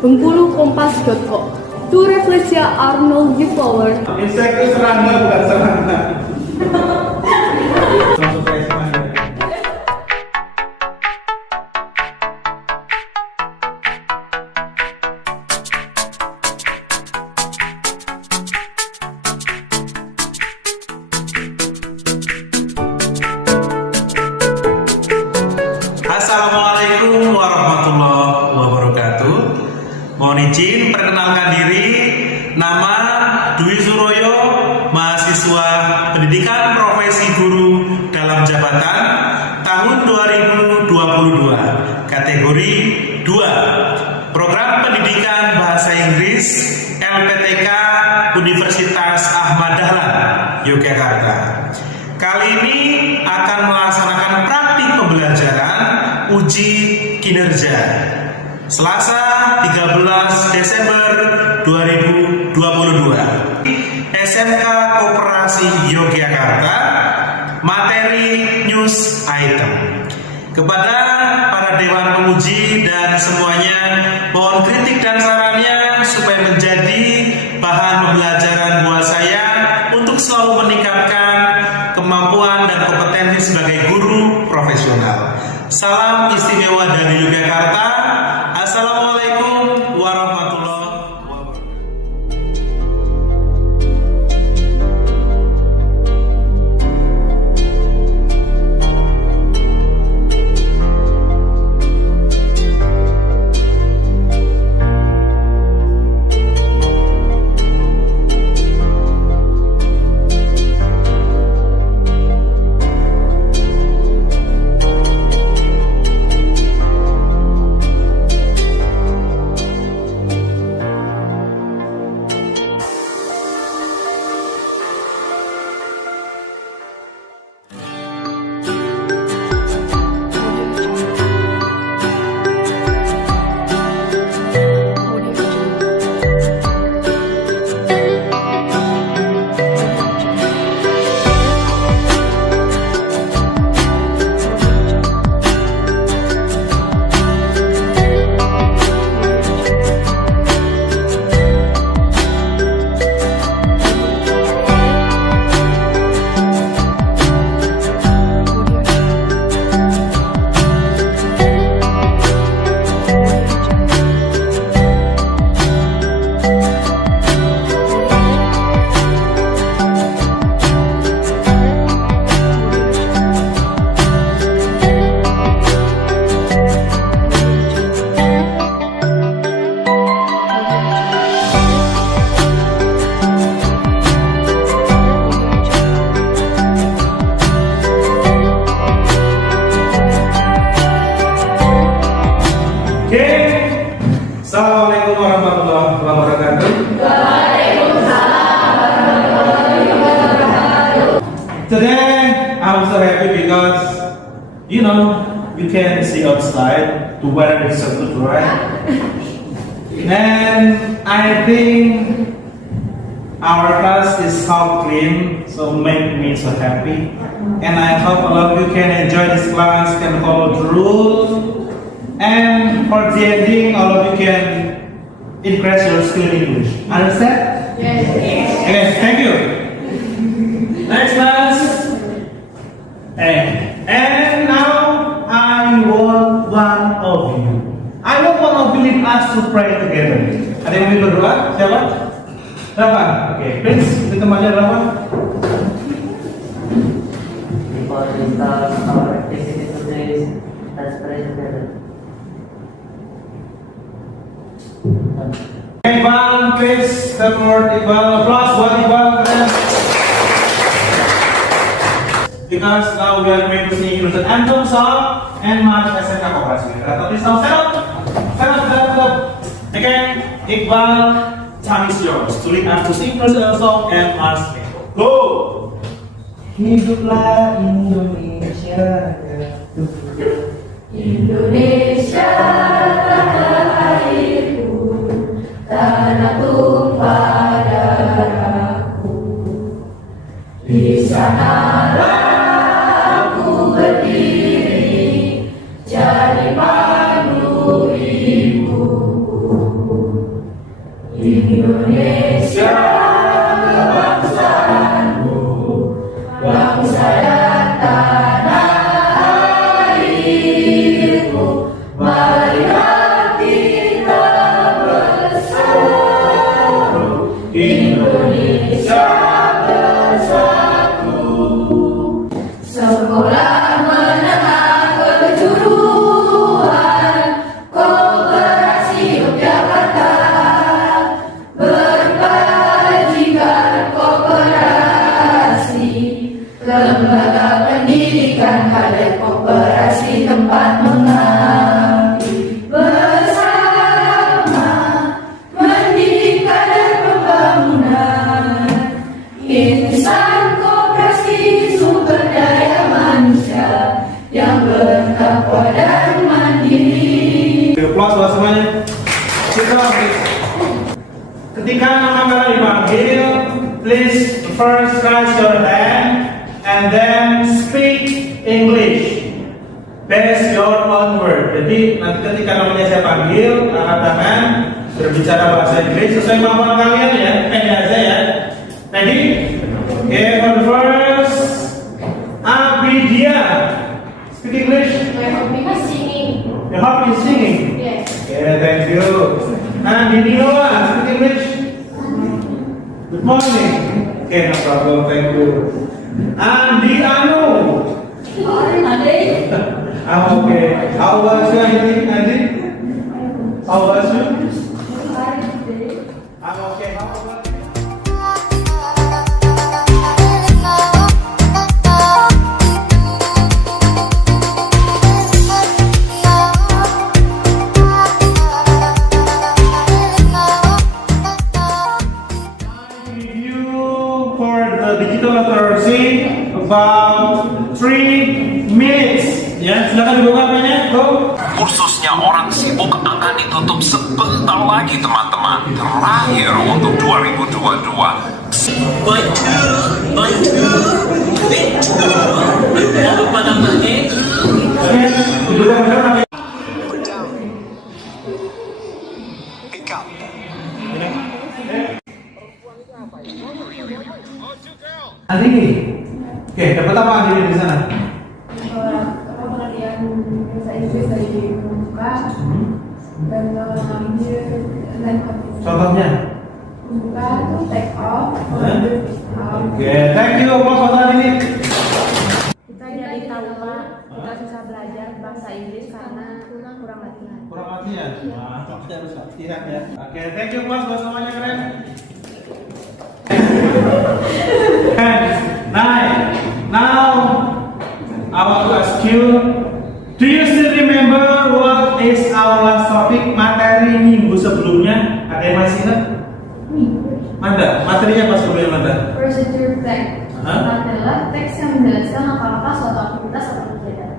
bengkulukompas.co. To Reflexia Arnold Giflower. Insek itu serangga bukan serangga. Assalamualaikum warahmatullahi wabarakatuh. Mohon izin perkenalkan diri. Nama Dwi Suroyo, mahasiswa Pendidikan Profesi Guru dalam jabatan tahun 2022, kategori 2, Program Pendidikan Bahasa Inggris LPTK Universitas Ahmad Dahlan, Yogyakarta. Kali ini akan melaksanakan praktik pembelajaran uji kinerja Selasa 13 Desember 2022 SMK Koperasi Yogyakarta, materi news item. Kepada para dewan penguji dan semuanya, mohon kritik dan sarannya supaya menjadi bahan pembelajaran buat saya untuk selalu meningkatkan kemampuan dan kompetensi sebagai guru profesional. Salam istimewa dari Yogyakarta. Assalamualaikum warahmatullahi wabarakatuh. Assalamualaikum warahmatullahi wabarakatuh. Today I'm so happy because we can see outside. The weather is so good, right? And I think our class is so clean, so make me so happy. And I hope all of you can enjoy this class, can follow the rules. And for the ending, all of you can increase your skill in English. Understand? Yes. Okay, thank you. Next class. And now I want one of you. I want one of you lead us to pray together. Ada yang mau berdoa? Siapa? Rafa. Okay, please ditemani Rafa. Before we start our activity today, let's pray together. Iqbal, please step forward. Iqbal, applause buat Iqbal. Because now we are going to sing Indonesian anthem song and march SMK Koperasi. Please now stand up. Again, Iqbal, time is yours to lead us to sing Indonesian song and march. Go. Hiduplah Indonesia. Indonesia tanah airku, tanah tumpah darahku. Di sanalah aku berdiri, jadi pandu ibuku. Sekolah menengah kejuruan Koperasi Yogyakarta, berbajikan koperasi, lembaga pendidikan kadek koperasi tempat mengabdi bersama, mendidik kader pembangunan, insan koperasi sumber daya manusia yang bertakwa dan mandiri. Applause buat semuanya. Ketika nama kalian dipanggil, please first raise your hand and then speak English based your own word. Jadi nanti ketika namanya saya panggil, angkat tangan, berbicara bahasa Inggris sesuai kemampuan kalian ya. Pendek aja ya. Ready? Okay, for the first, Abidia. Speak English. My hobby is singing. Your hobby is singing. Yes. Yeah, thank you. And Dinoa, speak English. Good morning. Okay, no problem. Thank you. And di Anu. I'm okay. How was you, Andy? How was you? I'm okay. How about you? For the digital literacy about 3 minutes. Ya, silakan dibuka apanya. Go. Kursusnya orang sibuk akan ditutup sebentar lagi teman-teman. Terakhir untuk 2022. Andini. Oke, dapat apa Andini di sana? Pengertian bahasa Inggris dari pembuka dan mengambil dan Contohnya? pembuka itu take off, Oke, thank you buat Andini. kita jadi tahu Pak, kita susah belajar bahasa Inggris karena kurang latihan. Kurang latihan? Wah, kita harus latihan ya. Oke, thank you Mas, buat semuanya keren. Now I want to ask you, do you still remember what is our last topic? Materi minggu sebelumnya, ada yang masih ingat? Manda, materinya apa sebelumnya Manda? Procedure text adalah teks yang menjelaskan apa-apa suatu aktivitas atau kegiatan.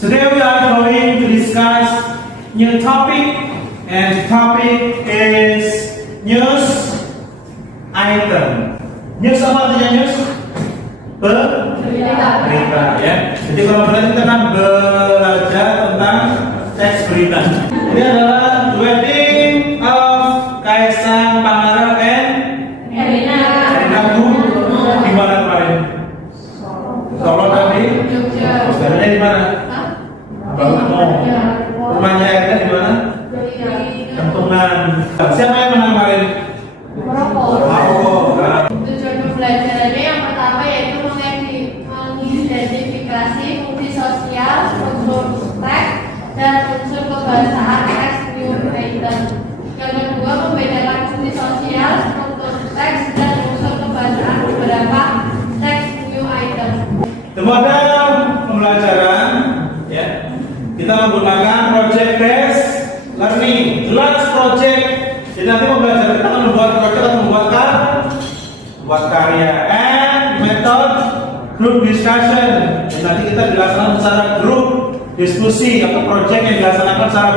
Today we are going to discuss new topic, and the topic is news item. News apa artinya news? Berita ya. Jadi kalau berarti kita akan belajar tentang teks berita. Ini adalah wedding of Kaisang Pangarep and Erina Bu. Di mana kemarin? Solo tadi. Sebenarnya di mana? Rumahnya Erina di mana? Kentungan. Siapa yang menang kemarin? Maroko. Tujuan pembelajarannya yang pertama yaitu mengidentifikasi fungsi sosial, unsur teks, dan unsur kebahasaan teks new item. Yang kedua, membedakan fungsi sosial, struktur teks, dan unsur kebahasaan beberapa teks new item. Pada pembelajaran ya, kita menggunakan project based learning. Jelas project. Jadi nanti pembelajaran kita akan membuat project atau membuat karya. And method group discussion. Jadi nanti kita dilaksanakan secara grup diskusi atau project yang dilaksanakan secara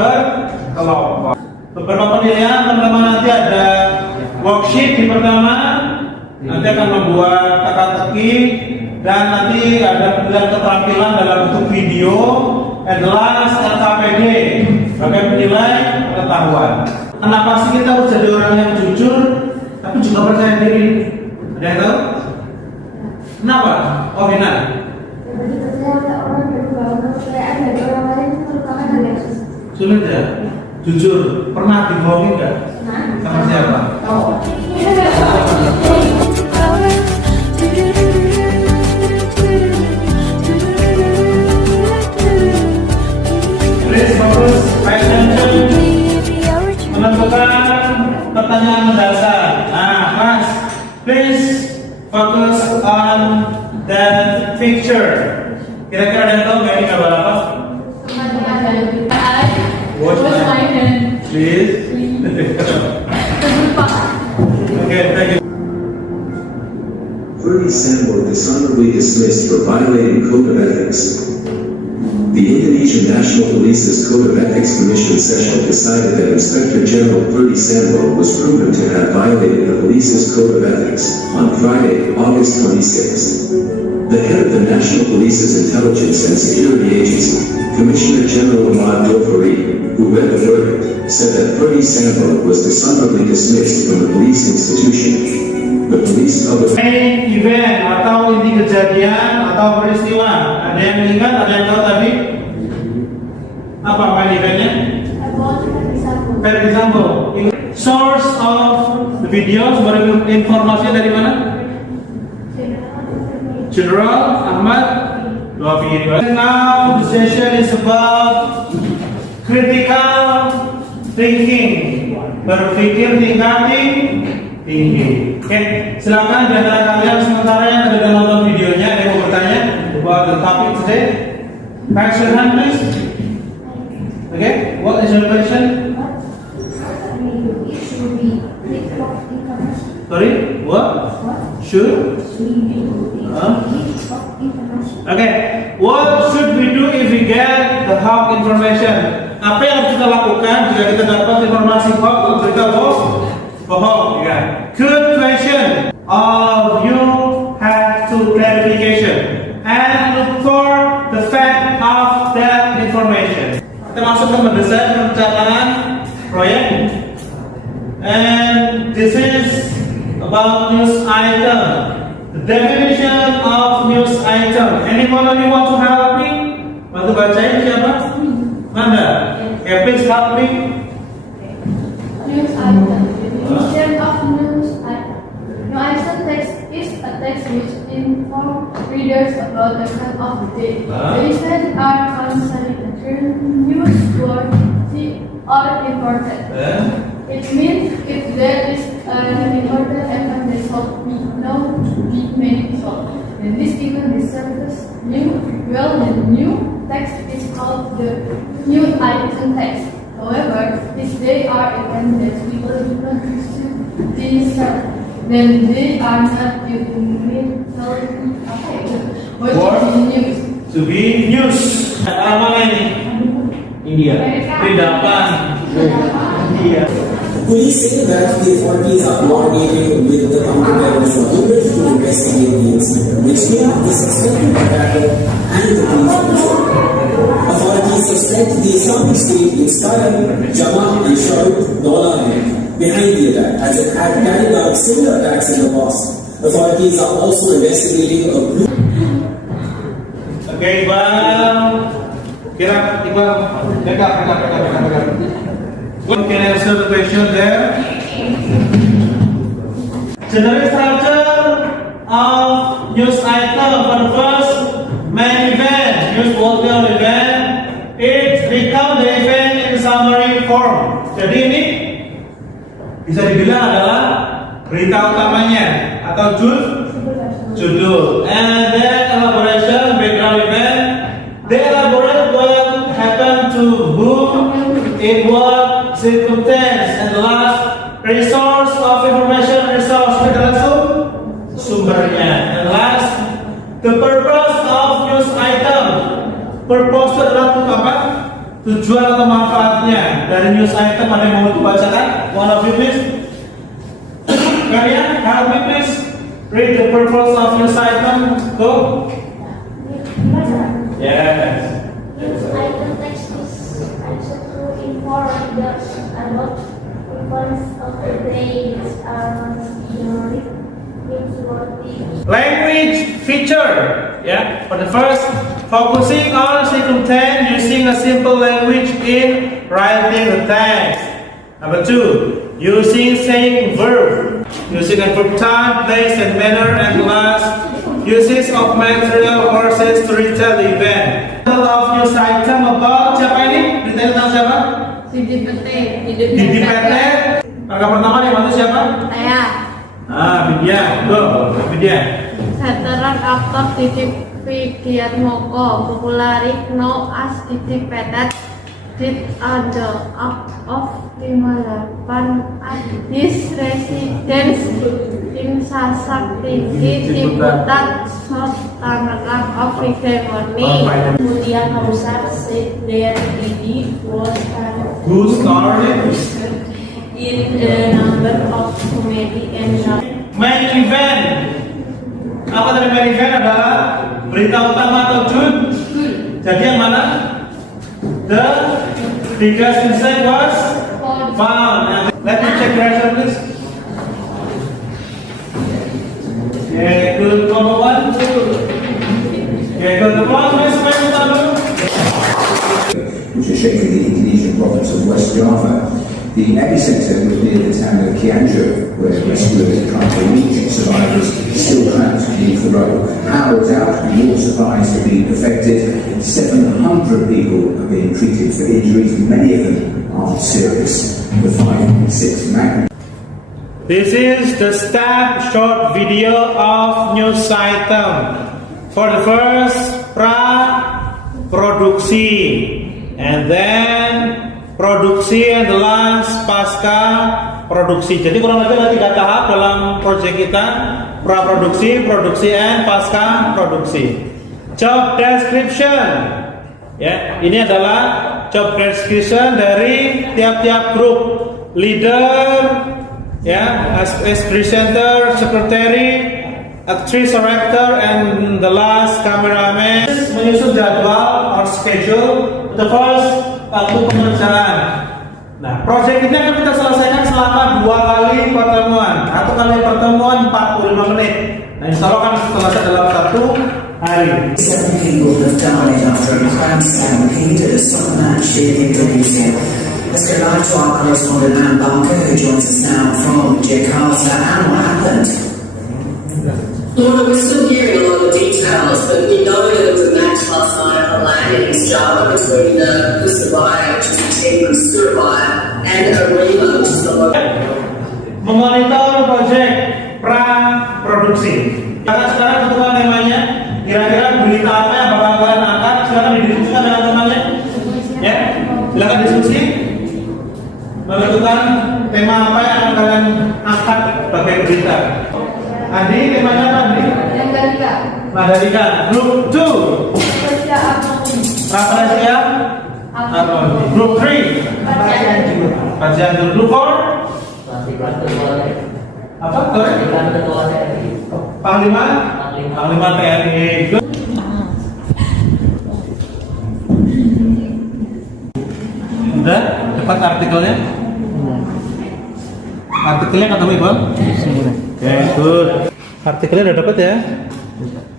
berkelompok. Beberapa penilaian teman-teman nanti ada worksheet di pertama, nanti akan membuat teka-teki, dan nanti ada penilaian keterampilan dalam bentuk video, and last LKPD sebagai penilai pengetahuan. Kenapa sih kita harus jadi orang yang jujur tapi juga percaya diri? Ada yang tahu? Kenapa? Oh, Vina. Jadi percaya orang berubah, kepercayaan dari orang lain itu merupakan hal yang susah. Sulit ya? Jujur, pernah dibohongin nggak? Sama siapa? Oh. Kira-kira ada yang tahu nggak ini kabar apa? Wash my hand. Please. Okay, thank you. Ferdy Sambo dishonorably dismissed for violating Code of Ethics. The Indonesian National Police's Code of Ethics Commission session decided that Inspector General Ferdy Sambo was proven to have violated the police's Code of Ethics on Friday, August 26. The head of the National Police's Intelligence and Security Agency, Commissioner General Ahmad Dofari, who read the verdict, said that Ferdy Sambo was dishonorably dismissed from the police institution. The police public Main event atau inti kejadian atau peristiwa. Ada yang ingat? Ada yang tahu tadi? Apa main eventnya? Ferdy Sambo. Source of the video, sumber informasi dari mana? General Ahmad Dofari. Now the session is about critical thinking. Berpikir tingkat tinggi. Oke, silakan di antara kalian sementara yang sudah nonton videonya ada yang mau bertanya about the topic today. Raise your hand please. Okay, what is your question? Sorry, what? Should? Okay, what should we do if we get the hoax information? Apa yang harus kita lakukan jika kita dapat informasi hoax atau berita bohong? Ya. Good question. All of you have to clarification and look for the fact of that information. Kita masuk ke mendesain perencanaan proyek. And this is about news item. The definition of news item. Anyone of you want to help me? Bantu bacain siapa? Manda. Okay, please help me. News item. Definition of news item. News item text is a text which informs readers about the event of the day. The events are considered newsworthy or important. It means if there is an important event that should be known to be made so, then this event deserves new. Well, the new text is called the news item text. However, if they are events that people should deserve, then they are not universally news. To be news. Apa ini? India. Tidak. India. Police say that the authorities are coordinating with the counter-terrorism unit to investigate the incident, which may be suspected attacker and the police officer. Authorities suspect the Islamic State inspired Jamaat Ansarut-Daulah behind the attack, as it had carried out similar attacks in the past. Authorities are also investigating a group. Okay, Iqbal. Iqbal. Dekat. Can I answer the question there? General structure of news item. For the first main event, newsworthy event, it recount the event in summary form. Jadi ini bisa dibilang adalah berita utamanya atau judul. And then elaboration, background event. They elaborate what happened to whom, in what circumstance, and the last resource of information, resource sumbernya. And last, the purpose of news item. Purpose itu adalah untuk apa? Tujuan atau manfaatnya dari news item. Ada yang mau dibacakan? One of you please. Kalian, help me please. Read the purpose of news item. Go. Yes. News item text is also to inform readers about events of the day that are generally newsworthy. Language feature. Yeah. For the first, focusing on circumstance using a simple language in writing the text. Number two, using saying verb. Using a verb time, place, and manner. And last, uses of material sources to retell the event. Of news item about siapa ini? Detail tentang siapa? Didi Petet. Angka pertama yang bantu siapa? Saya. Vidya. Go. Vidya. Veteran aktor Didi Widyatmoko, popularly known as Didi did the act of Himalayan at his residence in Sasak Tinggi, Ciputat, Sultanate of Rivermoni. Kemudian Kausar said that Didi was Who started? in the number of comedy and drama. Main event. Apa tadi main event adalah berita utama atau jud. Jadi yang mana? The biggest insect was found. Let me check the answer, please. Okay, good. Number 1, 2. Okay, good. The one is which is shaking the Indonesian province of West Java. The epicenter was near the town of Cianjur, where rescuers tried to reach survivors still trapped beneath the rubble. Power is out, more supplies have been affected. 700 people are being treated for injuries, many of them are serious. The 5.6 magnitude. This is the snapshot video of news item. For the first, pra-produksi, and then produksi, and the last pasca produksi. Jadi kurang lebih ada 3 tahap dalam proyek kita: pra-produksi, produksi, and pasca produksi. Job description. Ya, ini adalah job description dari tiap-tiap grup. Leader, ya, as presenter, secretary, actress, director, and the last cameraman. Menyusun jadwal or schedule. The first, waktu pengerjaan. Nah, proyek ini akan kita selesaikan selama 2 kali pertemuan. 1 kali pertemuan 45 menit. Nah, insya Allah akan selesai dalam 1 hari. 7 people have died after a crab stampede at a soccer match in Indonesia. Let's go live to our correspondent Anne Barker, who joins us now from Jakarta. Anne, what happened? Well, we're still hearing a lot of details, but we know that it was a match last night at Atlanta in East Java between Persebaya, which is the team from Surabaya, and Arema, which is the local. Memonitor proyek pra-produksi. Sekarang tentukan temanya. Kira-kira berita apa yang bakal kalian angkat? Silakan didiskusikan dengan temannya. Ya, silakan diskusi. Menentukan tema apa yang akan kalian angkat sebagai berita. Adi, temanya apa Adi? Mandalika. Group 2. Rafflesia Armoni. Group 3. Kajian Group 4. Apa? Panglima TNI. Udah, cepat artikelnya. Artikelnya ketemu Iqbal? Oke, good. Artikelnya udah dapat ya?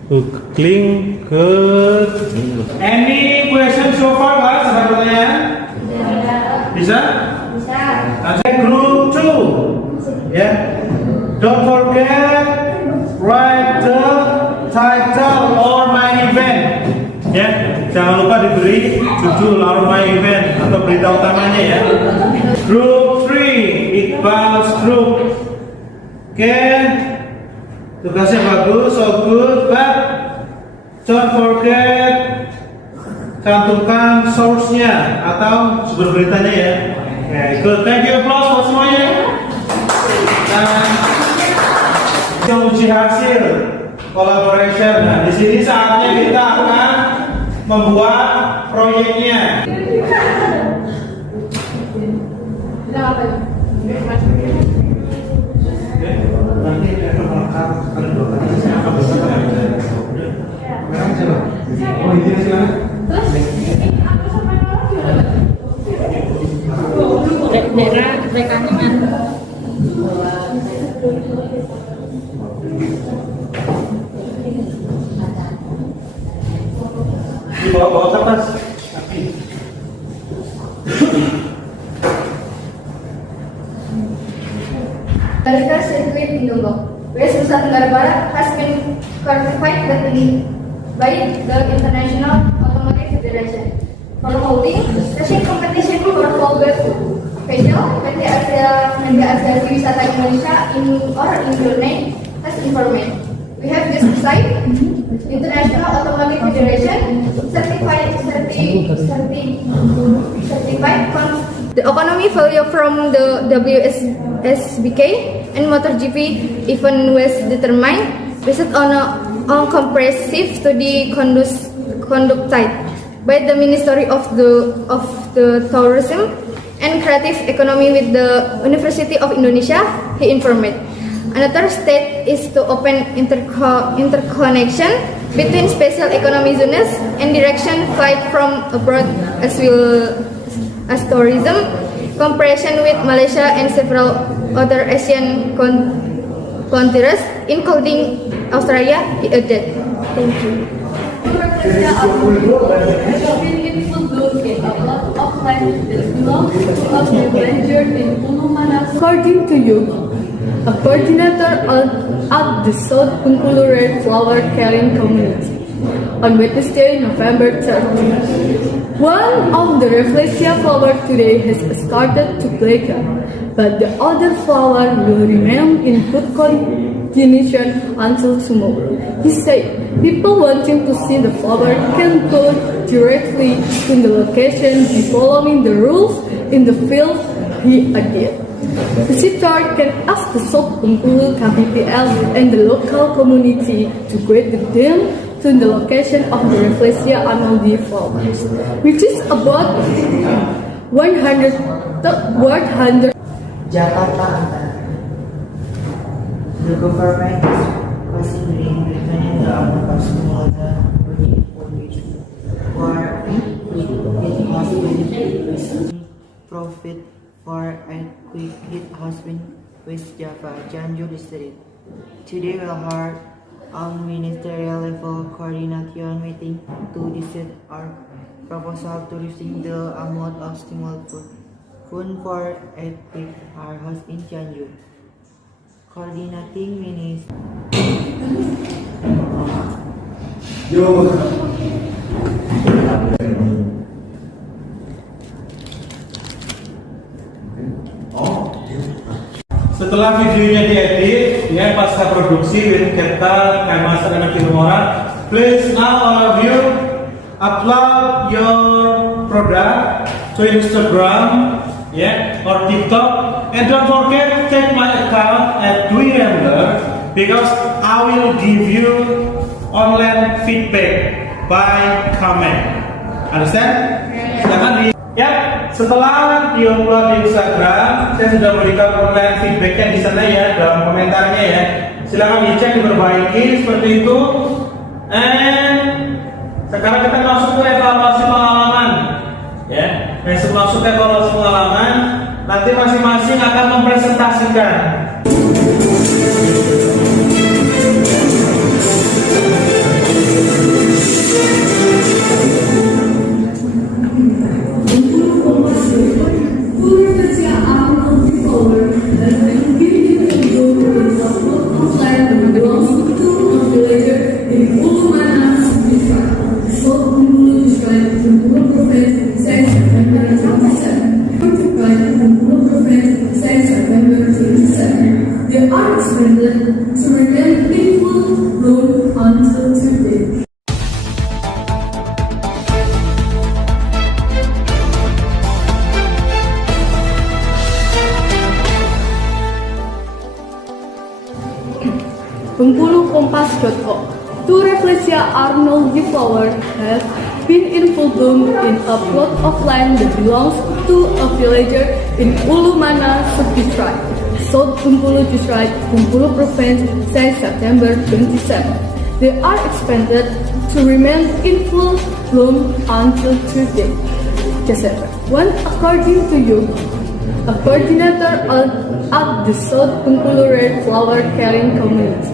Googling, good. Any question so far, guys? Ada pertanyaan? Bisa? Bisa. Group 2. Ya. Don't forget write the title or main event. Ya, jangan lupa diberi judul or main event atau berita utamanya ya. Group 3, Iqbal's group. Oke, tugasnya bagus, so good, but don't forget cantumkan source-nya atau sumber beritanya ya. Oke, good. Thank you, applause for semuanya. Dan uji hasil collaboration. Nah, di sini saatnya kita akan membuat proyeknya. Nanti akan melengkap ada 2 kali. Saya akan bersama dengan kamera siapa? Oh, ini silakan. Terus aku sama Daerah rekannya mana? Di bawah kertas. Mandalika Circuit in Lombok, where Nusa Tenggara Barat has been certified by the International Automotive Federation for holding racing competition for Volgas Special PT Asosiasi Wisata Indonesia in Brunei has informed. We have just decided International Automotive Federation certified the economy value from the WSBK and MotoGP event was determined based on a comprehensive study conducted by the Ministry of the Tourism and Creative Economy with the University of Indonesia, he informed. Another step is to open interconnection between special economic zones and direction flight from abroad as well as tourism, cooperation with Malaysia and several other Asian countries, including Australia, he added. Thank you. According to you, a coordinator at the South Bengkulu Red Flower Caring Community, on Wednesday, November 30. One of the Rafflesia flowers today has started to blossom, but the other flower will remain in good condition until tomorrow. He said, people wanting to see the flower can go directly to the location by following the rules in the field, he added. Visitor can ask the South Bengkulu KPPL and the local community to guide them to the location of the Rafflesia annual flowers, which is about 100. Jakarta. The government is considering returning the amount of smaller information for it has been profit for earthquake hit husband West Java, Cianjur District. Today we'll hold a ministerial level coordination meeting to decide our proposal to receive the amount of stimulus fund for earthquake house in Cianjur. Coordinating minister. Setelah videonya diedit, ya pasca produksi with Keta, Kaimaster, dan Filmora, please now all of you upload your product to Instagram, or TikTok, and don't forget check my account at Dwi Rambler because I will give you online feedback by comment. Understand? Silakan di. Setelah di-upload di Instagram, saya sudah berikan online feedbacknya di sana ya, dalam komentarnya ya. Silakan dicek, diperbaiki seperti itu. And sekarang kita masuk ke evaluasi pengalaman. Ya, masuk ke evaluasi pengalaman. Nanti masing-masing akan mempresentasikan. They are expected to remain in full bloom until today. Bengkulu-Kompas.com. Two Rafflesia Arnoldii flowers have been in full bloom in a plot of land that belongs to a villager in Ulumana Subdistrict, South Bengkulu District, Bengkulu Province, since September 27. They are expected to remain in full bloom until today. When according to you, a coordinator at the South Bengkulu Red Flower Caring Community,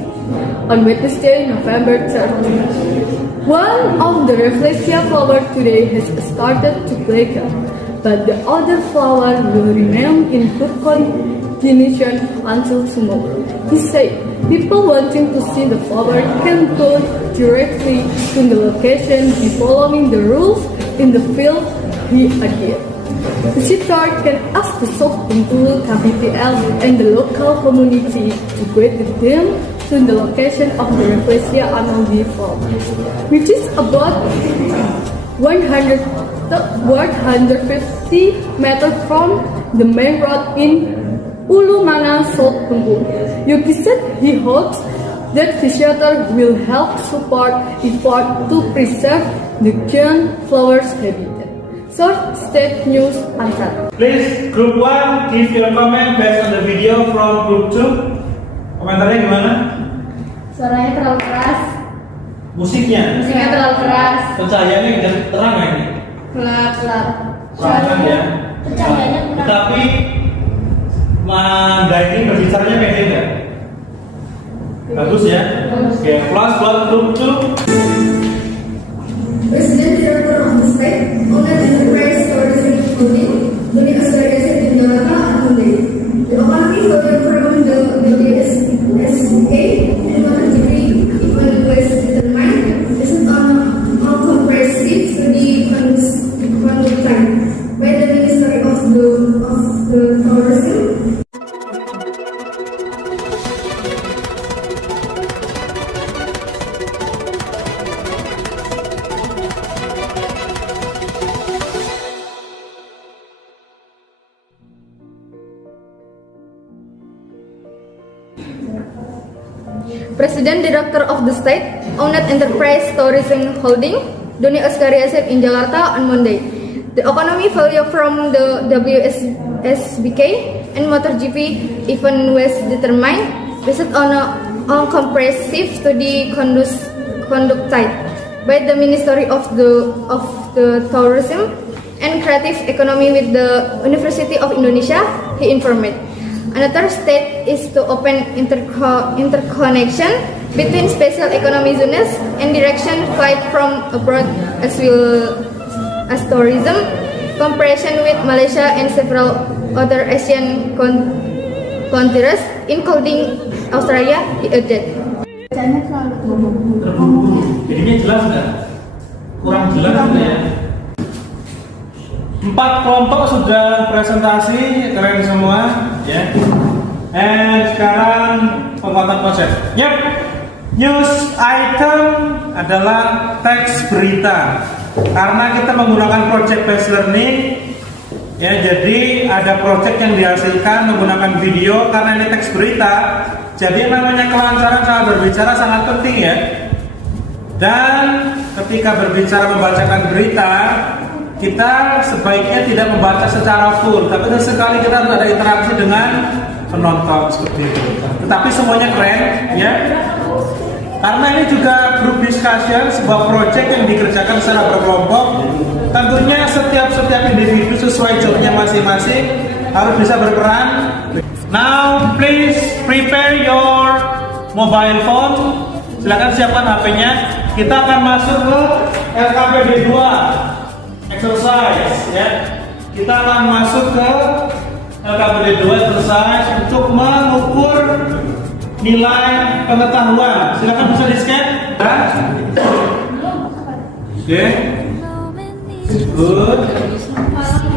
on Wednesday, November 30. One of the Rafflesia flowers today has started to blossom, but the other flower will remain in good condition until tomorrow. He said, people wanting to see the flower can go directly to the location by following the rules in the field, he added. Visitor can ask the South Bengkulu KPPL and the local community to guide them to the location of the Rafflesia Arnoldi Fault, which is about 150 meters from the main road in Ulumana, South Bengkulu. Yogi said he hopes that Physiater will help support effort to preserve the giant flowers habitat. Short State News Ansar. Please, group 1, give your comment based on the video from group 2. Komentarnya gimana? Suaranya terlalu keras. Musiknya Terlalu keras. Pencahayaannya udah terang ya ini? Gelap. Terang ya? Pencahayaannya kurang. Tetapi Manda ini berbicaranya pendek nggak? Bagus ya? Oke, plus buat group 2. President Director of the State, Owner Enterprise Tourism Holding, Dunia Asgardiasi di Jakarta, Monday. The economy further from the WSSK and one degree equal was determined based on a comprehensive study conducted by the Ministry of the Tourism. President Director of the State, Owned Enterprise Tourism Holding, Doni Oscari Asep in Jakarta on Monday. The economy value from the WSBK and MotoGP event was determined based on a comprehensive study conducted by the Ministry of the Tourism and Creative Economy with the University of Indonesia, he informed. Another step is to open interconnection between special economy zones and direction flight from abroad as well as tourism cooperation with Malaysia and several other Asian countries, including Australia, he added. Jadinya jelas nggak? Kurang jelas ya? 4 kelompok sudah presentasi, keren semua ya. Sekarang pembuatan konsep. Yep. News item adalah teks berita. Karena kita menggunakan project based learning ya, jadi ada project yang dihasilkan menggunakan video karena ini teks berita. Jadi namanya kelancaran saat berbicara sangat penting ya. Dan ketika berbicara membacakan berita, kita sebaiknya tidak membaca secara full, tapi sesekali kita harus ada interaksi dengan penonton seperti itu. Tetapi semuanya keren, ya. Karena ini juga group discussion, sebuah project yang dikerjakan secara berkelompok. Tentunya setiap individu sesuai jobnya masing-masing harus bisa berperan. Now, please prepare your mobile phone. Silakan siapkan HP-nya. Kita akan masuk ke LKPD 2. Exercise ya. Kita akan masuk ke LKPD 2 exercise untuk mengukur nilai pengetahuan. Silakan bisa di-scan. Oke. Good.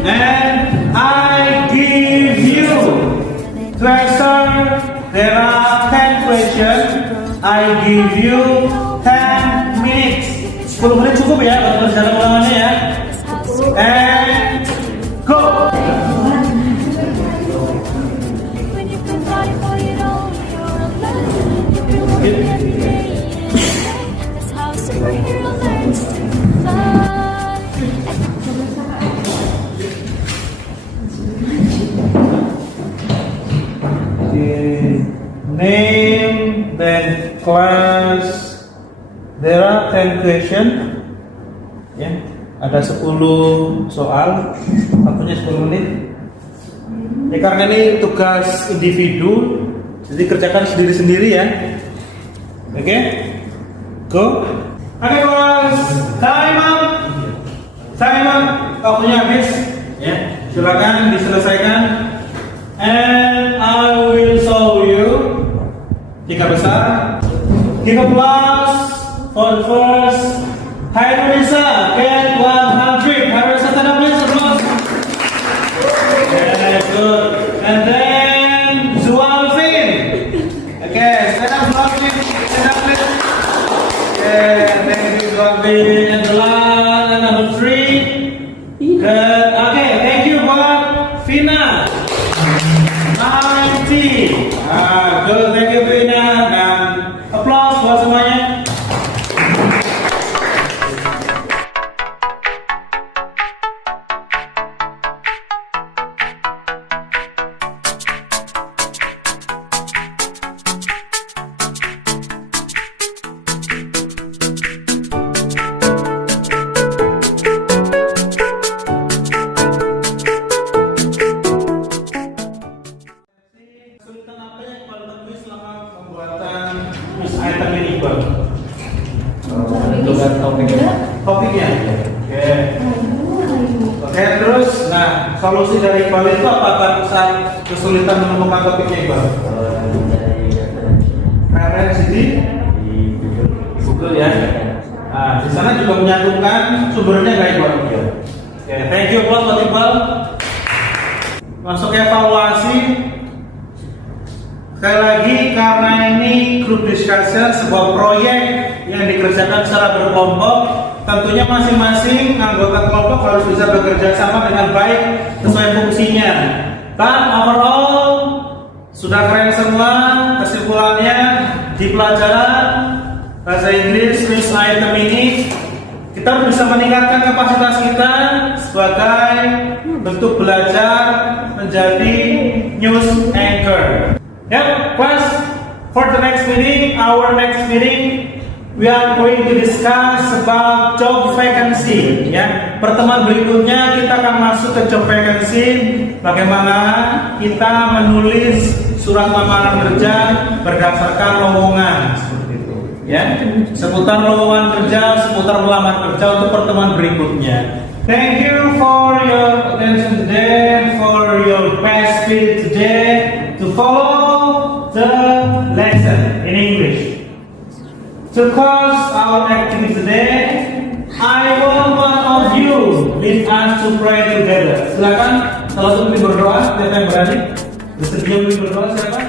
And I give you treasure. There are 10 questions. I give you 10 minutes. 10 menit cukup ya untuk berjalan ulangannya ya. And go. Name then class. There are 10 questions. Ya, ada 10 soal, waktunya 10 menit. Ya, karena ini tugas individu, jadi kerjakan sendiri-sendiri ya. Oke, go. Oke, kelas, time up. Waktunya habis. Ya, silakan diselesaikan. And I will show you. Jika besar, give applause for the first. Hai Indonesia, get 100. Hai Indonesia, stand up please, applause. Yes, good. And then Zualvin. Okay, stand up Zualvin. solusi dari Iqbal itu apakah saat kesulitan menemukan topiknya Iqbal? Referensi di Google ya. Nah, di sana juga menyatukan sumbernya nggak Iqbal? Ya, thank you buat Iqbal. Masuk evaluasi. Sekali lagi, karena ini group discussion, sebuah proyek yang dikerjakan secara berkelompok, tentunya masing-masing anggota kelompok harus bisa bekerja sama dengan baik sesuai fungsinya. Dan overall sudah keren semua. Kesimpulannya di pelajaran bahasa Inggris list item ini kita bisa meningkatkan kapasitas kita sebagai bentuk belajar menjadi news anchor. Yep, class, for the next meeting, our next meeting, we are going to discuss about job vacancy. Ya, pertemuan berikutnya kita akan masuk ke job vacancy. Bagaimana kita menulis surat lamaran kerja berdasarkan lowongan seperti itu. Ya, seputar lowongan kerja, seputar melamar kerja untuk pertemuan berikutnya. Thank you for your attention today, for your best spirit today to follow the lesson in English. To close our activity today, I want one of you lead us to pray together. Silakan, kalau untuk berdoa, siapa yang berani? Bersedia berdoa siapa?